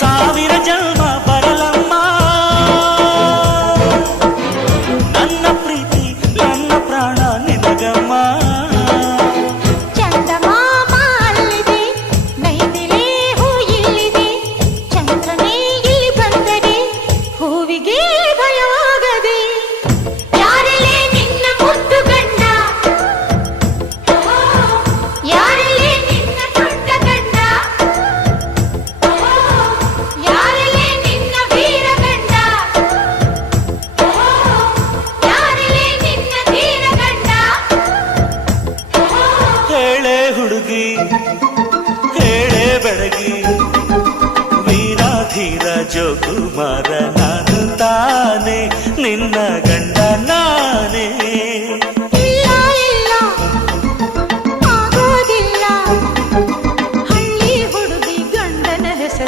ಸಾವಿರ ಜನ್ಮ ಬರಲಮ್ಮ ನನ್ನ ಪ್ರೀತಿ ನನ್ನ ಪ್ರಾಣ ನಿನಗಮ್ಮ. ಚಂದಮಾಮ ಅಲ್ಲಿದೆ, ನೈದಿಲೆ ಹೂ ಇಲ್ಲಿದೆ, ಚಂದ್ರನೇ ಇಲ್ಲಿ ಬಂದರೆ ಹೂವಿಗೆ ಭಯವಾಗದೆ. ಯಾರಲ್ಲೇ ನಿನ್ನ ಮುದ್ದು ಗಂಡ, ಯಾರಲ್ಲೇ ನಿನ್ನ ದೊಡ್ಡ ಗಂಡ, ಯಾರಲ್ಲೇ ನಿನ್ನ ವೀರ ಗಂಡ, ಯಾರಲ್ಲೇ ನಿನ್ನ ಧೀರ ಗಂಡ. ಹೇಳೆ ಹುಡುಗಿ ಹೇಳೆ ಬೆಳಗಿ, ವೀರ ಧೀರ ಜೋಕುಮಾರ ನಾನು ತಾನೆ ನಿನ್ನ